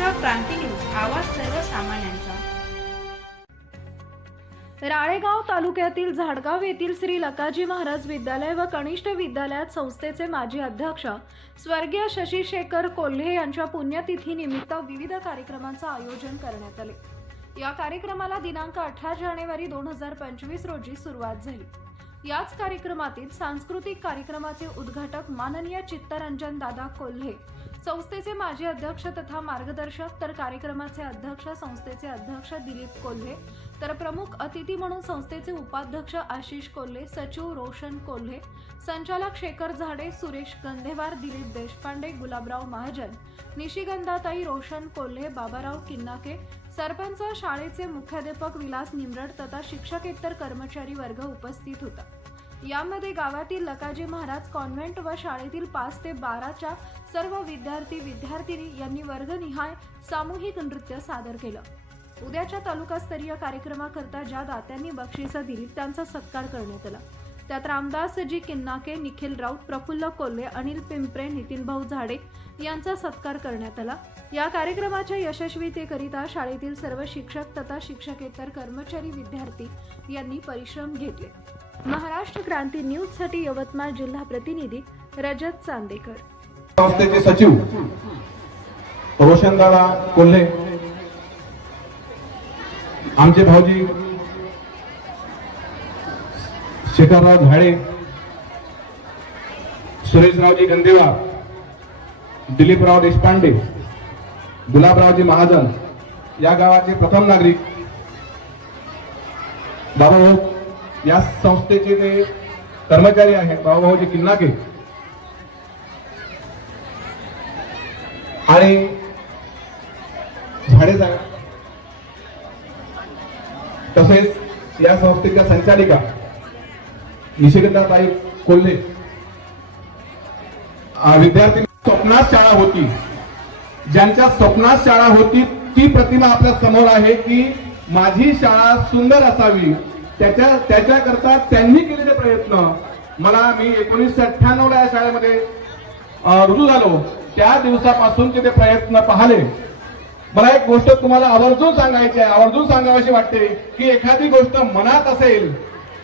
महाराष्ट्र क्रांती news, आवाज सर्वसामान्यांचा। राळेगाव तालुक्यातील झाडगाव येथील श्री लकाजी महाराज विद्यालय व कनिष्ठ विद्यालयात संस्थेचे माजी अध्यक्ष स्वर्गीय शशिशेखर कोल्हे यांच्या पुण्यतिथीनिमित्त विविध कार्यक्रमांचे आयोजन करण्यात आले। या कार्यक्रमाला दिनांक 18 जानेवारी 2025 रोजी सुरुवात झाली। याच कार्यक्रमातील सांस्कृतिक कार्यक्रमाचे उद्घाटक माननीय चित्तरंजन दादा कोल्हे, संस्थेचे माजी अध्यक्ष तथा मार्गदर्शक, तर कार्यक्रमाचे अध्यक्ष संस्थेचे अध्यक्ष दिलीप कोल्हे, तर प्रमुख अतिथी म्हणून संस्थेचे उपाध्यक्ष आशिष कोल्हे, सचिव रोशन कोल्हे, संचालक शेखर झाडे, सुरेश गंधेवार, दिलीप देशपांडे, गुलाबराव महाजन, निशिगंधाताई रोशन कोल्हे, बाबाराव किन्नाके, सरपंच, शाळेचे मुख्याध्यापक विलास निमरड तथा शिक्षकेतर कर्मचारी वर्ग उपस्थित होता। यामध्ये गावातील लकाजी महाराज कॉन्व्हेंट व शाळेतील 5 ते 12च्या सर्व विद्यार्थिनी यांनी वर्गनिहाय सामूहिक नृत्य सादर केलं। उद्याच्या तालुकास्तरीय कार्यक्रमाकरता ज्या दात्यांनी बक्षिसं दिली त्यांचा सत्कार करण्यात आला। त्यात रामदासजी किन्नाके, निखिल राऊत, प्रफुल्ल कोल्हे, अनिल पिंपरे, नितीन भाऊ झाडे यांचा सत्कार करण्यात आला। या कार्यक्रमाच्या यशस्वीतेकरिता शाळेतील सर्व शिक्षक तथा शिक्षकेतर कर्मचारी विद्यार्थी यांनी परिश्रम घेतले। महाराष्ट्र क्रांती न्यूज साठी यवतमाळ जिल्हा प्रतिनिधी रजत चांदेकर। संस्थेचे सचिव रोशनदादा कोल्हे, आमचे भाऊजी शेखरराव झाडे, सुरेशरावजी गंधेवार, दिलीपराव देशपांडे, गुलाबरावजी महाजन, या गावाचे प्रथम नागरिक बाबाभाऊ, या संस्थेचे ते कर्मचारी आहेत बाबाभाऊजी किन्नाके, आणि झाडे साहेब, तसेच या संस्थेच्या संचालिका निशिगंधाताई कोल्हे। विद्यार्थी स्वप्नात शाळा होती, ज्यांच्या स्वप्नात शाळा होती ती प्रतिमा आपल्या समोर आहे की माझी शाळा सुंदर असावी, त्याच्याकरता त्यांनी केलेले प्रयत्न। मी 1998 या शाळेमध्ये रुजू झालो, त्या दिवसापासूनचे ते प्रयत्न पाहिले। मला एक गोष्ट तुम्हाला आवर्जून सांगायची आहे, आवर्जून सांगावीशी वाटते की एखादी गोष्ट मनात असेल,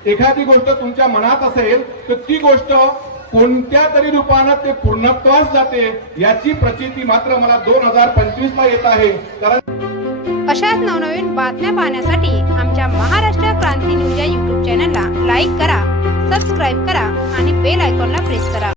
एखादी गोष्ट तुमच्या मनात असेल तर ती गोष्ट कोणत्या तरी रूपाने ते पूर्णत्वास जाते, याची प्रचिती मात्र मला 2025 ला येत आहे। कारण अशाच नवनवीन बातम्या पाहण्यासाठी आमच्या महाराष्ट्र क्रांती न्यूज या YouTube चॅनलला लाईक करा, सबस्क्राईब करा आणि बेल आयकॉनला प्रेस करा।